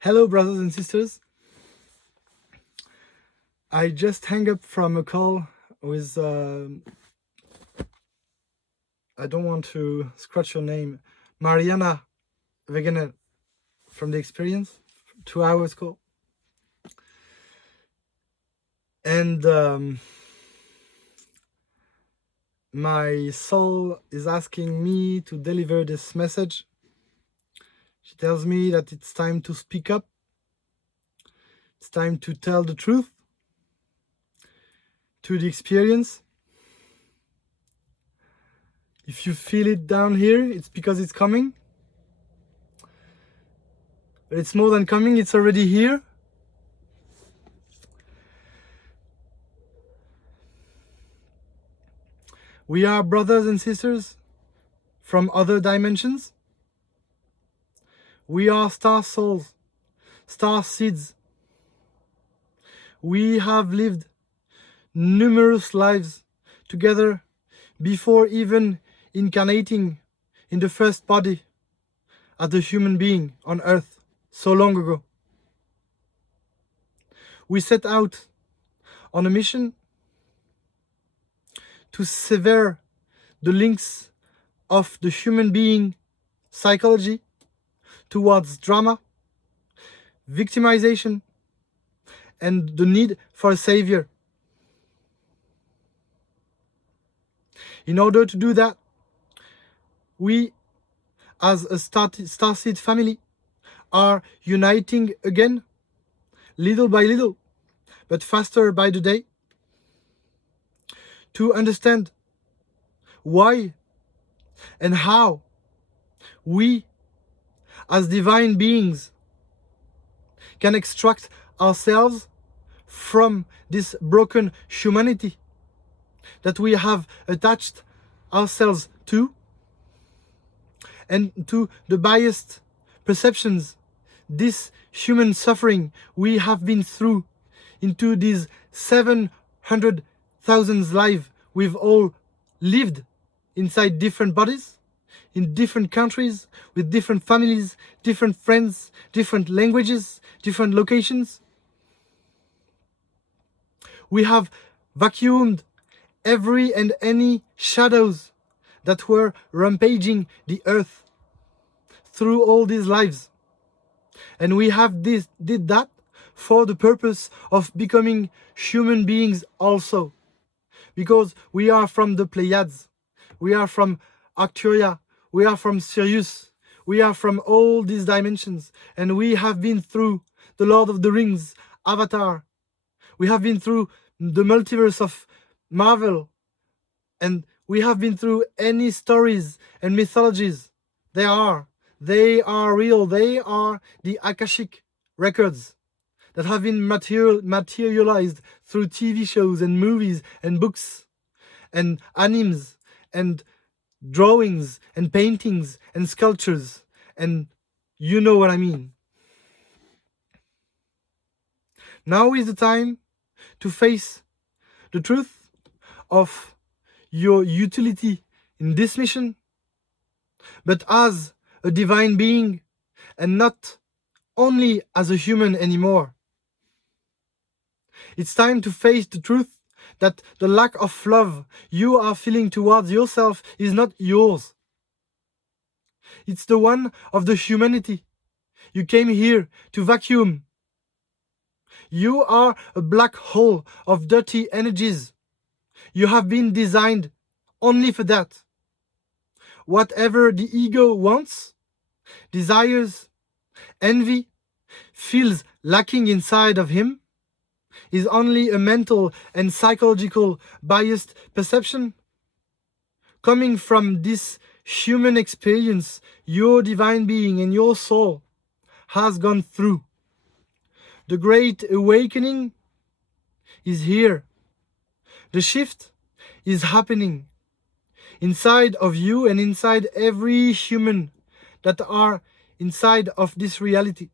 Hello, brothers and sisters. I just hang up from a call with, I don't want to scratch your name, Mariana Wegener from the Experience, 2 hours call. And my soul is asking me to deliver this message. She tells me that it's time to speak up. It's time to tell the truth to the experience. If you feel it down here, it's because it's coming. But it's more than coming, it's already here. We are brothers and sisters from other dimensions. We are star souls, star seeds. We have lived numerous lives together before even incarnating in the first body as a human being on earth so long ago. We set out on a mission to sever the links of the human being psychology towards drama, victimization, and the need for a savior. In order to do that, we, as a starseed family, are uniting again, little by little, but faster by the day, to understand why and how we, as divine beings, can extract ourselves from this broken humanity that we have attached ourselves to, and to the biased perceptions, this human suffering we have been through into these 700,000 lives we've all lived inside different bodies, in different countries, with different families, different friends, different languages, different locations. We have vacuumed every and any shadows that were rampaging the earth through all these lives. And we have did that for the purpose of becoming human beings also. Because we are from the Pleiades, we are from Arcturus, we are from Sirius, we are from all these dimensions, and we have been through the Lord of the Rings, Avatar. We have been through the multiverse of Marvel, and we have been through any stories and mythologies. They are real. They are the Akashic records that have been materialized through TV shows and movies and books and animes and drawings and paintings and sculptures, and you know what I mean. Now is the time to face the truth of your utility in this mission, but as a divine being and not only as a human anymore. It's time to face the truth that the lack of love you are feeling towards yourself is not yours. It's the one of the humanity. You came here to vacuum. You are a black hole of dirty energies. You have been designed only for that. Whatever the ego wants, desires, envy, feels lacking inside of him, is only a mental and psychological biased perception coming from this human experience your divine being and your soul has gone through. The great awakening is here. The shift is happening inside of you and inside every human that are inside of this reality.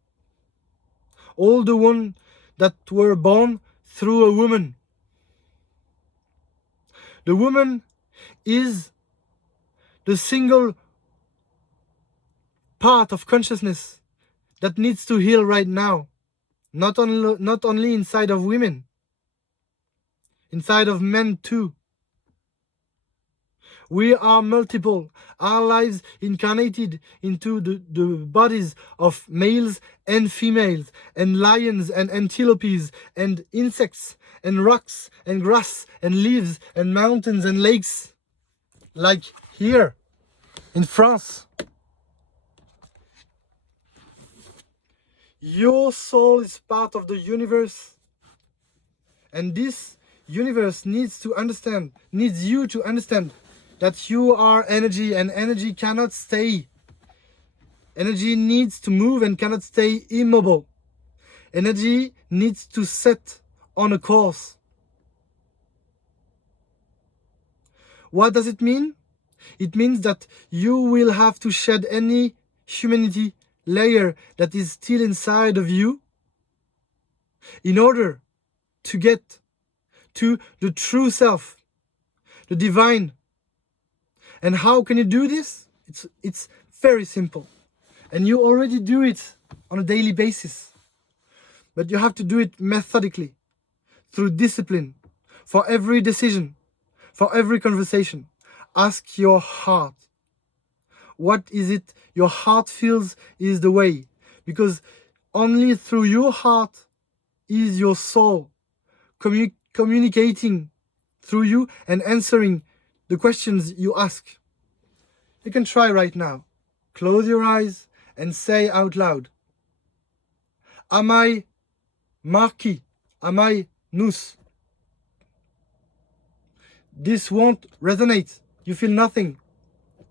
All the ones that were born through a woman. The woman is the single part of consciousness that needs to heal right now. Not only inside of women, inside of men too. We are multiple, our lives incarnated into the bodies of males and females, and lions and antelopes, and insects, and rocks, and grass, and leaves, and mountains, and lakes. Like here, in France. Your soul is part of the universe. And this universe needs you to understand that you are energy, and energy cannot stay. Energy needs to move and cannot stay immobile. Energy needs to set on a course. What does it mean? It means that you will have to shed any humanity layer that is still inside of you in order to get to the true self, the divine. And how can you do this? It's very simple. And you already do it on a daily basis. But you have to do it methodically, through discipline, for every decision, for every conversation. Ask your heart. What is it your heart feels is the way? Because only through your heart is your soul communicating through you and answering the questions you ask. You can try right now. Close your eyes and say out loud, am I Marquis? Am I Nous? This won't resonate. You feel nothing.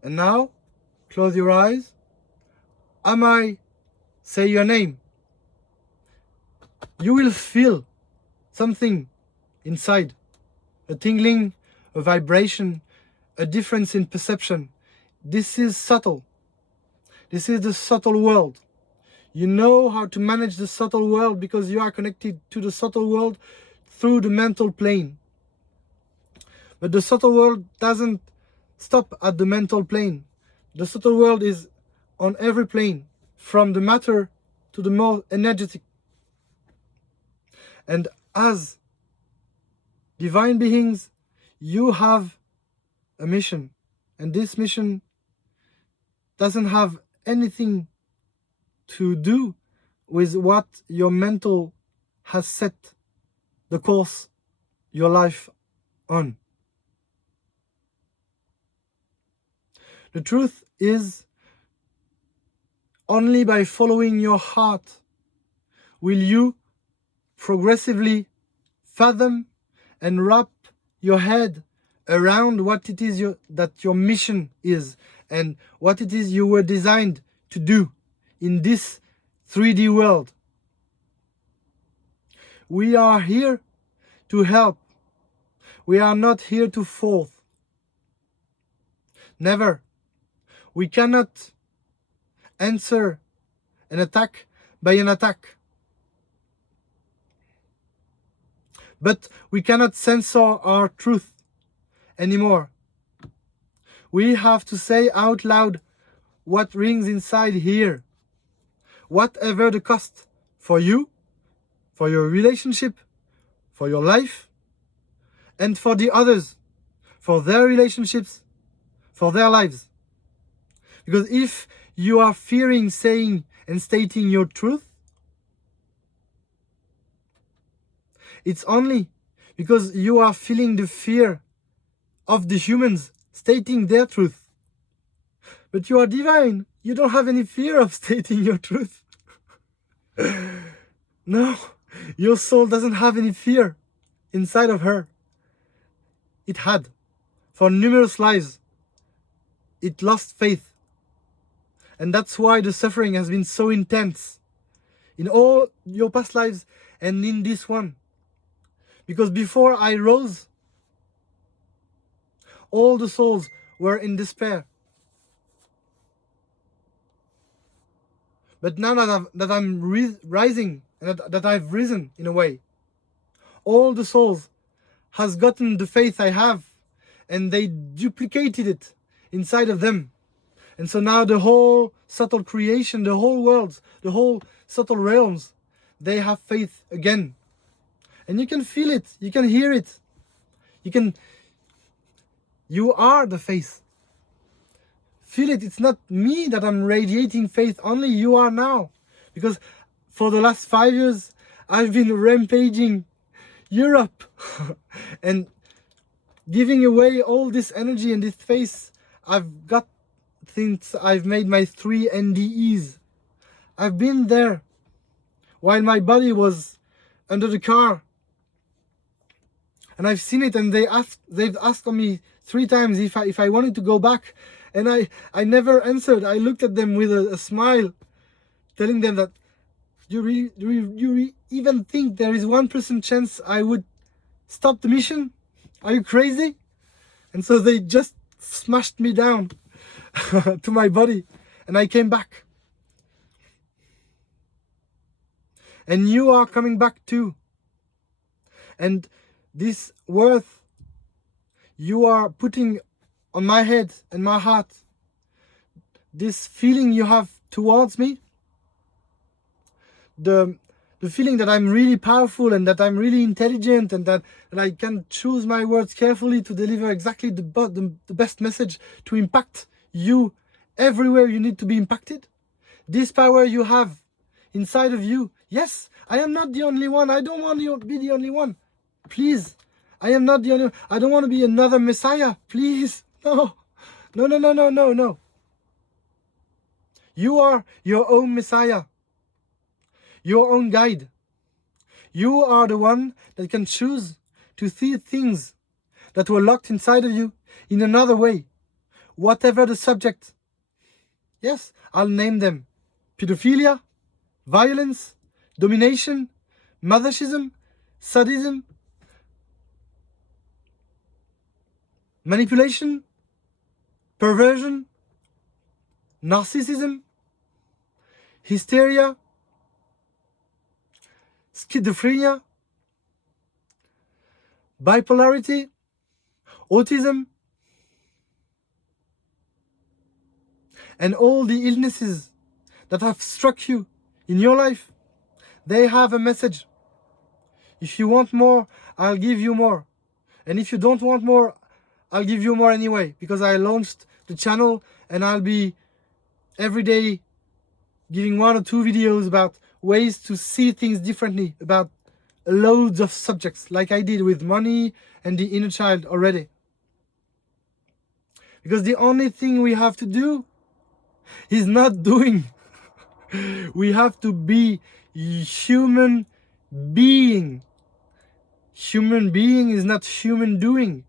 And now, close your eyes. Am I? Say your name. You will feel something inside. A tingling, a vibration, a difference in perception. This is subtle. This is the subtle world. You know how to manage the subtle world because you are connected to the subtle world through the mental plane. But the subtle world doesn't stop at the mental plane. The subtle world is on every plane, from the matter to the more energetic. And as divine beings, you have a mission. And this mission doesn't have anything to do with what your mental has set the course your life on. The truth is, only by following your heart will you progressively fathom and wrap your head around what it is that your mission is and what it is you were designed to do in this 3D world. We are here to help. We are not here to force. Never. We cannot answer an attack by an attack. But we cannot censor our truth anymore. We have to say out loud what rings inside here. Whatever the cost for you, for your relationship, for your life, and for the others, for their relationships, for their lives. Because if you are fearing saying and stating your truth, it's only because you are feeling the fear of the humans stating their truth. But you are divine. You don't have any fear of stating your truth. No, your soul doesn't have any fear inside of her. It had. For numerous lives, it lost faith. And that's why the suffering has been so intense in all your past lives and in this one. Because before I rose, all the souls were in despair. But now that I'm rising, and that I've risen in a way, all the souls has gotten the faith I have, and they duplicated it inside of them. And so now the whole subtle creation, the whole world, the whole subtle realms, they have faith again. And you can feel it, you can hear it. You are the faith. Feel it, it's not me that I'm radiating faith, only you are now. Because for the last 5 years, I've been rampaging Europe and giving away all this energy and this faith I've got since I've made my 3 NDEs. I've been there while my body was under the car. And I've seen it, and they've asked me 3 times if I wanted to go back. And I never answered. I looked at them with a smile, telling them that you even think there is 1% chance I would stop the mission? Are you crazy? And so they just smashed me down to my body, and I came back. And you are coming back too. And this worth you are putting on my head and my heart, this feeling you have towards me, the feeling that I'm really powerful and that I'm really intelligent and that I can choose my words carefully to deliver exactly the best message to impact you everywhere you need to be impacted. This power you have inside of you. Yes, I am not the only one. I don't want to be the only one. Please, I am not the only one. I don't want to be another Messiah. Please, no. No. You are your own Messiah, your own guide. You are the one that can choose to see things that were locked inside of you in another way, whatever the subject. Yes, I'll name them: pedophilia, violence, domination, masochism, sadism, manipulation, perversion, narcissism, hysteria, schizophrenia, bipolarity, autism, and all the illnesses that have struck you in your life. They have a message. If you want more, I'll give you more. And if you don't want more, I'll give you more anyway, because I launched the channel and I'll be every day giving 1 or 2 videos about ways to see things differently, about loads of subjects, like I did with money and the inner child already. Because the only thing we have to do is not doing. We have to be human being. Human being is not human doing.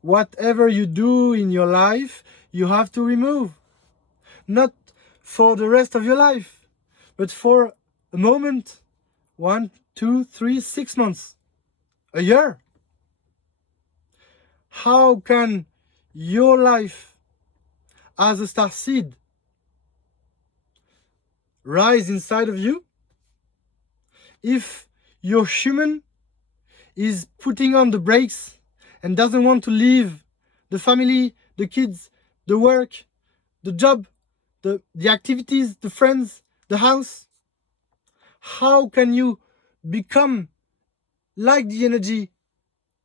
Whatever you do in your life, you have to remove. Not for the rest of your life, but for a moment, 1, 2, 3, 6 months, a year. How can your life as a star seed rise inside of you if your human is putting on the brakes and doesn't want to leave the family, the kids, the work, the job, the activities, the friends, the house? How can you become like the energy,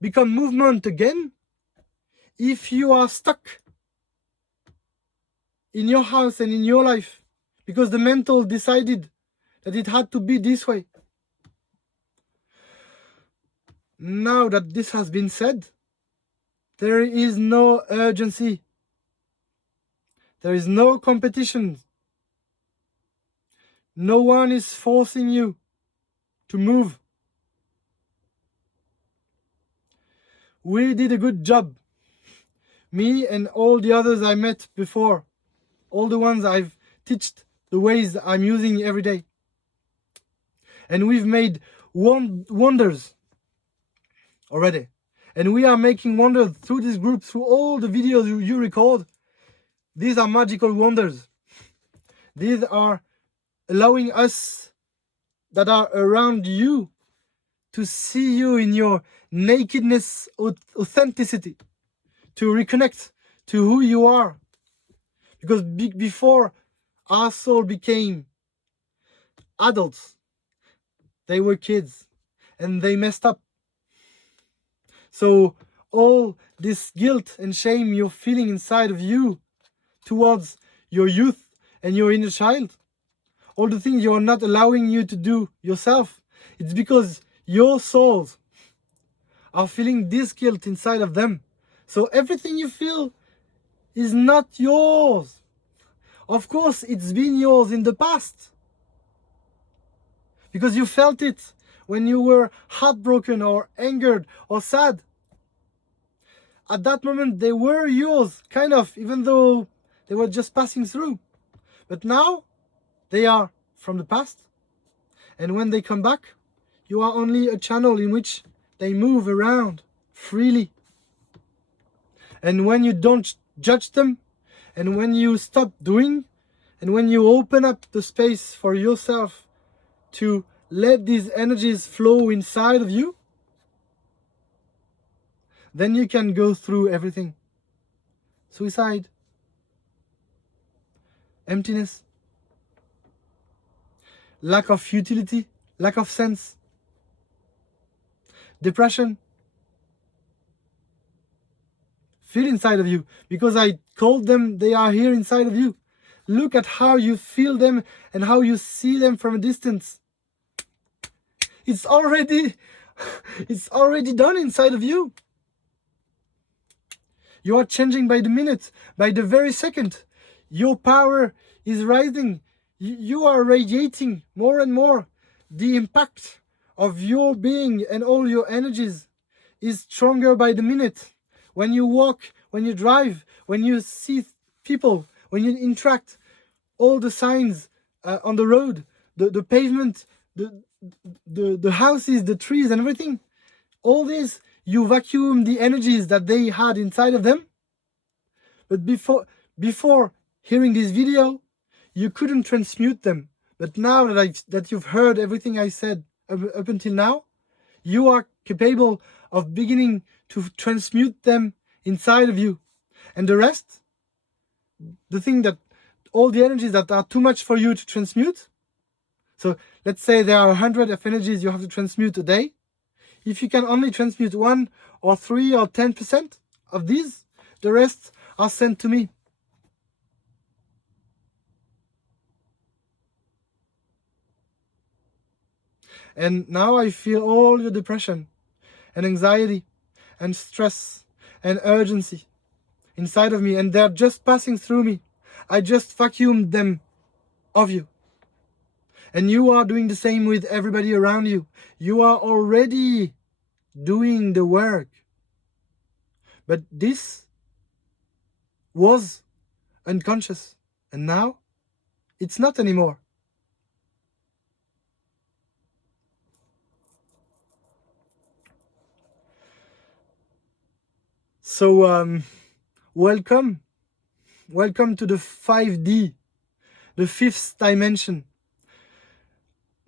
become movement again, if you are stuck in your house and in your life because the mental decided that it had to be this way? Now that this has been said, there is no urgency. There is no competition. No one is forcing you to move. We did a good job. Me and all the others I met before, all the ones I've taught the ways I'm using every day. And we've made wonders already. And we are making wonders through this group, through all the videos you record. These are magical wonders. These are allowing us that are around you to see you in your nakedness, authenticity, to reconnect to who you are. Because before our soul became adults, they were kids and they messed up. So all this guilt and shame you're feeling inside of you towards your youth and your inner child, all the things you're not allowing you to do yourself, it's because your souls are feeling this guilt inside of them. So everything you feel is not yours. Of course, it's been yours in the past, because you felt it when you were heartbroken or angered or sad. At that moment, they were yours, kind of, even though they were just passing through. But now, they are from the past. And when they come back, you are only a channel in which they move around freely. And when you don't judge them, and when you stop doing, and when you open up the space for yourself to let these energies flow inside of you, then you can go through everything. Suicide, emptiness, lack of utility, lack of sense, depression. Feel inside of you, because I called them, they are here inside of you. Look at how you feel them and how you see them from a distance. It's already done inside of you. You are changing by the minute, by the very second. Your power is rising. You are radiating more and more. The impact of your being and all your energies is stronger by the minute. When you walk, when you drive, when you see people, when you interact, all the signs on the road, the pavement, the houses, the trees and everything, all this, you vacuum the energies that they had inside of them. But before hearing this video, you couldn't transmute them. But now that you've heard everything I said up until now, you are capable of beginning to transmute them inside of you. And the rest, the thing that all the energies that are too much for you to transmute. So let's say there are 100 of energies you have to transmute a day. If you can only transmute 1 or 3 or 10% of these, the rest are sent to me. And now I feel all your depression and anxiety and stress and urgency inside of me, and they're just passing through me. I just vacuumed them of you. And you are doing the same with everybody around you. You are already doing the work. But this was unconscious, and now it's not anymore. So welcome to the 5D, the fifth dimension.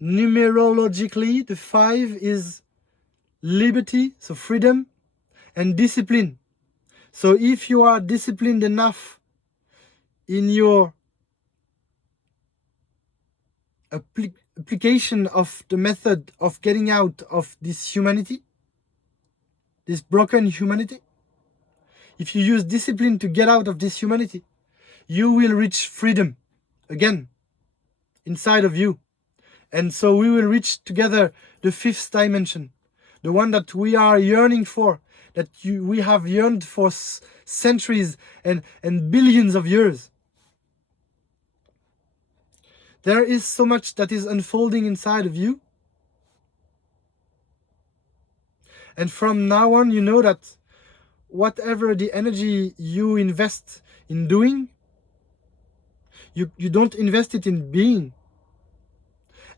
Numerologically, the 5 is liberty, so freedom, and discipline. So if you are disciplined enough in your application of the method of getting out of this humanity, this broken humanity, if you use discipline to get out of this humanity, you will reach freedom again inside of you. And so we will reach together the fifth dimension, the one that we are yearning for, that we have yearned for centuries and billions of years. There is so much that is unfolding inside of you. And from now on, you know that whatever the energy you invest in doing, you don't invest it in being.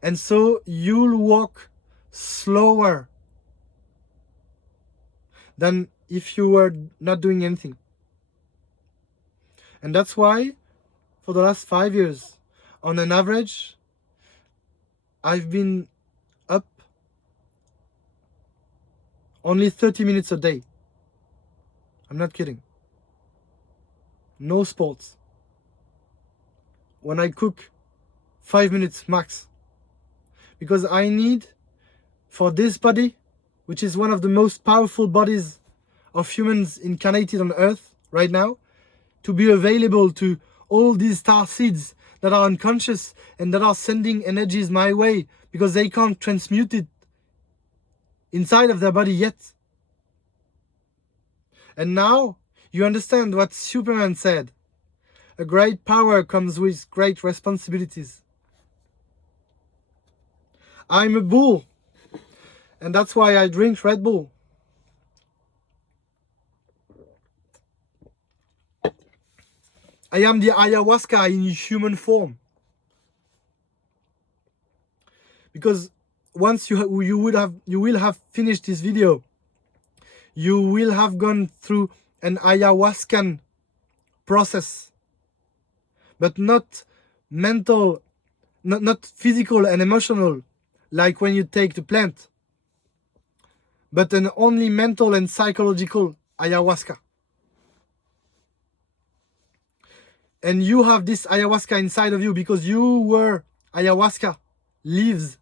And so you'll walk slower than if you were not doing anything. And that's why for the last 5 years, on an average, I've been up only 30 minutes a day. I'm not kidding. No sports. when I cook 5 minutes max, because I need for this body, which is one of the most powerful bodies of humans incarnated on earth right now, to be available to all these star seeds that are unconscious and that are sending energies my way because they can't transmute it inside of their body yet. And now you understand what Superman said. A great power comes with great responsibilities. I'm a bull, and that's why I drink Red Bull. I am the ayahuasca in human form. Because once you will have finished this video, you will have gone through an ayahuascan process, but not mental, not physical and emotional, like when you take the plant, but an only mental and psychological ayahuasca. And you have this ayahuasca inside of you because you were ayahuasca leaves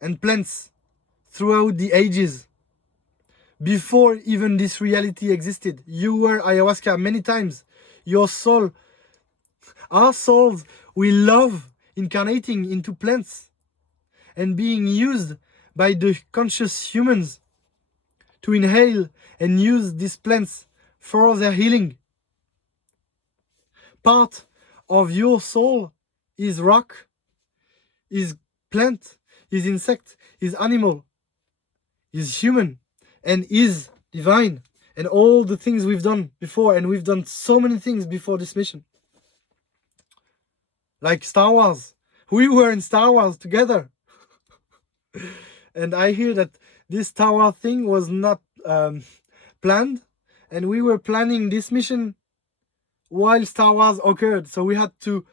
and plants throughout the ages. Before even this reality existed, you were ayahuasca many times. Your soul, our souls, we love incarnating into plants and being used by the conscious humans to inhale and use these plants for their healing. Part of your soul is rock, is plant, is insect, is animal, is human, and is divine. And all the things we've done before, and we've done so many things before this mission. Like Star Wars. We were in Star Wars together. And I hear that this Star Wars thing was not planned. And we were planning this mission while Star Wars occurred. So we had to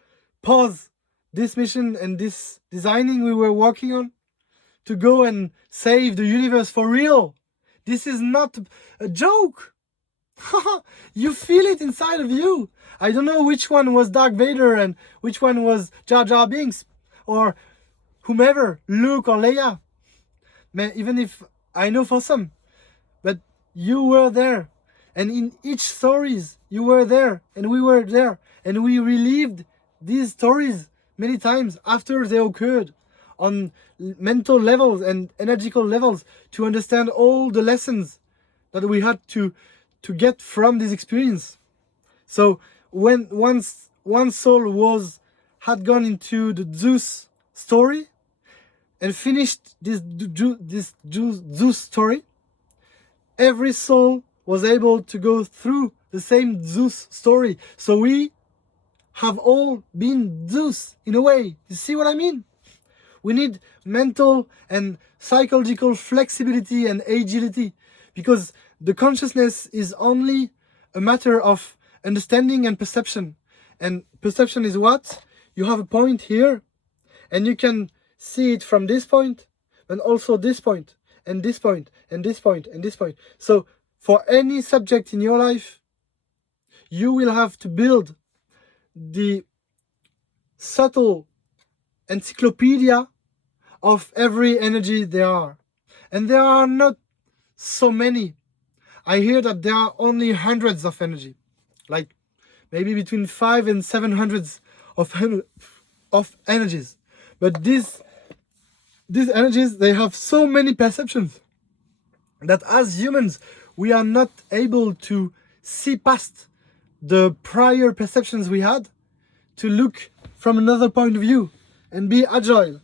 pause this mission and this designing we were working on to go and save the universe for real. This is not a joke. You feel it inside of you. I don't know which one was Darth Vader and which one was Jar Jar Binks or whomever, Luke or Leia. Even if I know for some. But you were there. And in each stories, you were there and we were there. And we relived these stories many times after they occurred on mental levels and energetical levels to understand all the lessons that we had to get from this experience. So when once one soul had gone into the Zeus story and finished this Zeus story, every soul was able to go through the same Zeus story. So we have all been Zeus in a way. You see what I mean? We need mental and psychological flexibility and agility because the consciousness is only a matter of understanding and perception. And perception is what? You have a point here and you can see it from this point and also this point and this point and this point and this point. So for any subject in your life, you will have to build the subtle encyclopedia of every energy there are. And there are not so many. I hear that there are only hundreds of energy, like maybe between 500 and 700 of energies. But these energies, they have so many perceptions that as humans, we are not able to see past the prior perceptions we had to look from another point of view and be agile,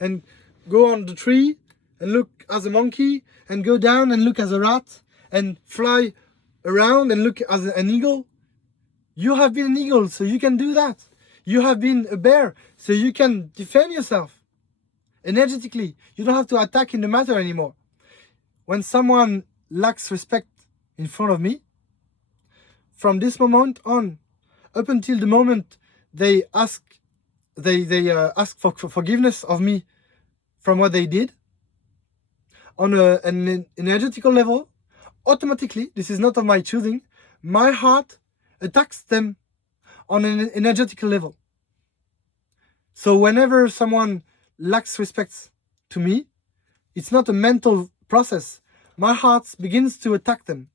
and go on the tree and look as a monkey and go down and look as a rat and fly around and look as an eagle. You have been an eagle, so you can do that. You have been a bear, so you can defend yourself energetically. You don't have to attack in the matter anymore. When someone lacks respect in front of me, from this moment on, up until the moment they ask for forgiveness of me from what they did, on an energetical level, automatically, this is not of my choosing, my heart attacks them on an energetical level. So whenever someone lacks respect to me, it's not a mental process. My heart begins to attack them.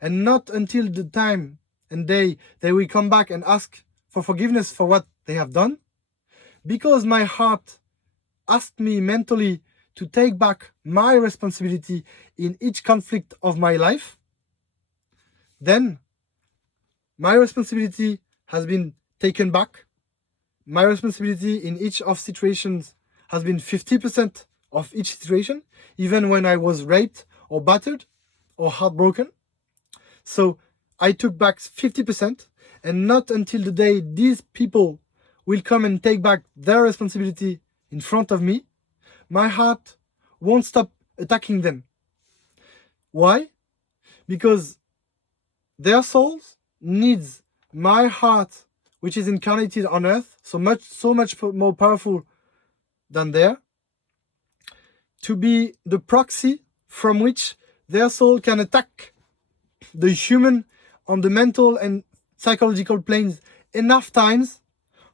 And not until the time and day they will come back and ask for forgiveness for what they have done, because my heart asked me mentally to take back my responsibility in each conflict of my life, then my responsibility has been taken back. My responsibility in each of situations has been 50% of each situation, even when I was raped or battered or heartbroken. So I took back 50%, and not until the day these people will come and take back their responsibility in front of me, my heart won't stop attacking them. Why? Because their souls needs my heart, which is incarnated on earth, so much more powerful than there, to be the proxy from which their soul can attack the human on the mental and psychological planes enough times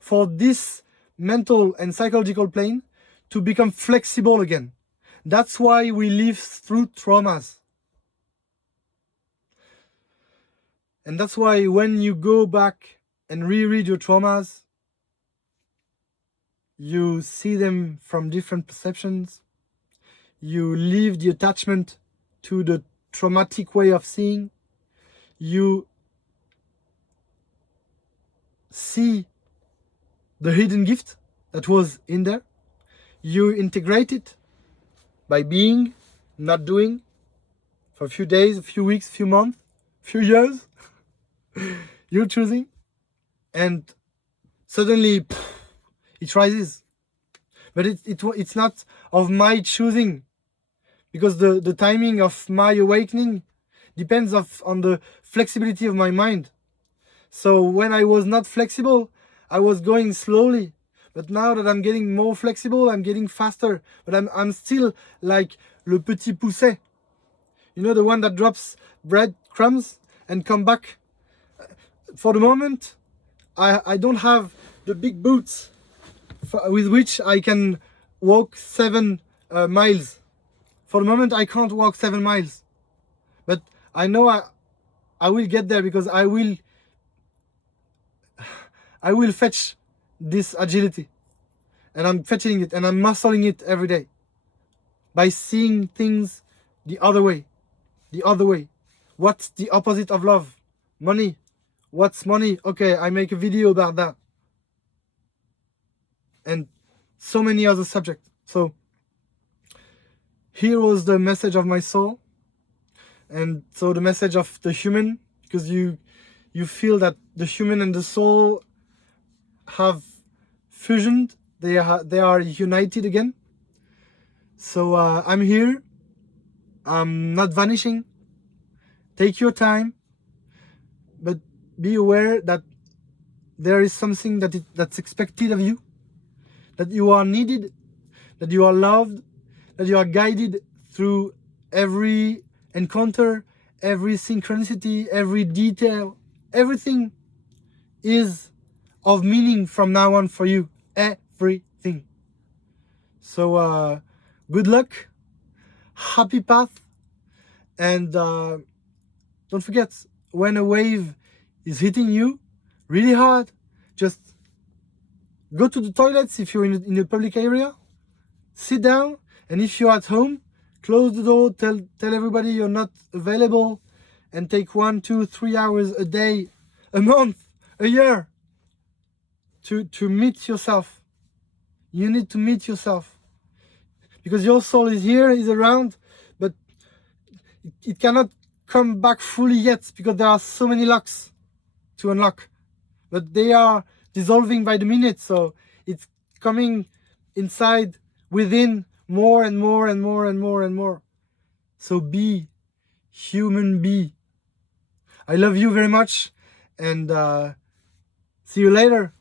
for this mental and psychological plane to become flexible again. That's why we live through traumas. And that's why when you go back and reread your traumas, you see them from different perceptions. You leave the attachment to the traumatic way of seeing. You see the hidden gift that was in there. You integrate it by being, not doing, for a few days, a few weeks, a few months, a few years. You're choosing. And suddenly, it rises. But it's not of my choosing, because the timing of my awakening depends on the flexibility of my mind. So when I was not flexible, I was going slowly. But now that I'm getting more flexible, I'm getting faster. But I'm still like le petit pousset. You know, the one that drops bread crumbs and come back. For the moment, I don't have the big boots with which I can walk 7 miles. For the moment, I can't walk 7 miles. But I know I will get there, because I will fetch this agility. And I'm fetching it, and I'm muscling it every day by seeing things the other way. The other way. What's the opposite of love? Money. What's money? Okay, I make a video about that. And so many other subjects. So here was the message of my soul. And so the message of the human, because you feel that the human and the soul have fusioned. They are united again. So I'm here. I'm not vanishing. Take your time, but be aware that there is something that's expected of you, that you are needed, that you are loved, that you are guided through every encounter, every synchronicity, every detail. Everything is of meaning from now on for you. Everything. So good luck, happy path, and don't forget, when a wave is hitting you really hard, just go to the toilets if you're in a public area, sit down, and if you're at home, close the door, tell everybody you're not available, and take 1, 2, 3 hours a day, a month, a year to meet yourself. You need to meet yourself, because your soul is here, is around, but it cannot come back fully yet, because there are so many locks to unlock. But they are dissolving by the minute, so it's coming inside, within, more and more and more and more and more. So be human, be. I love you very much, and see you later.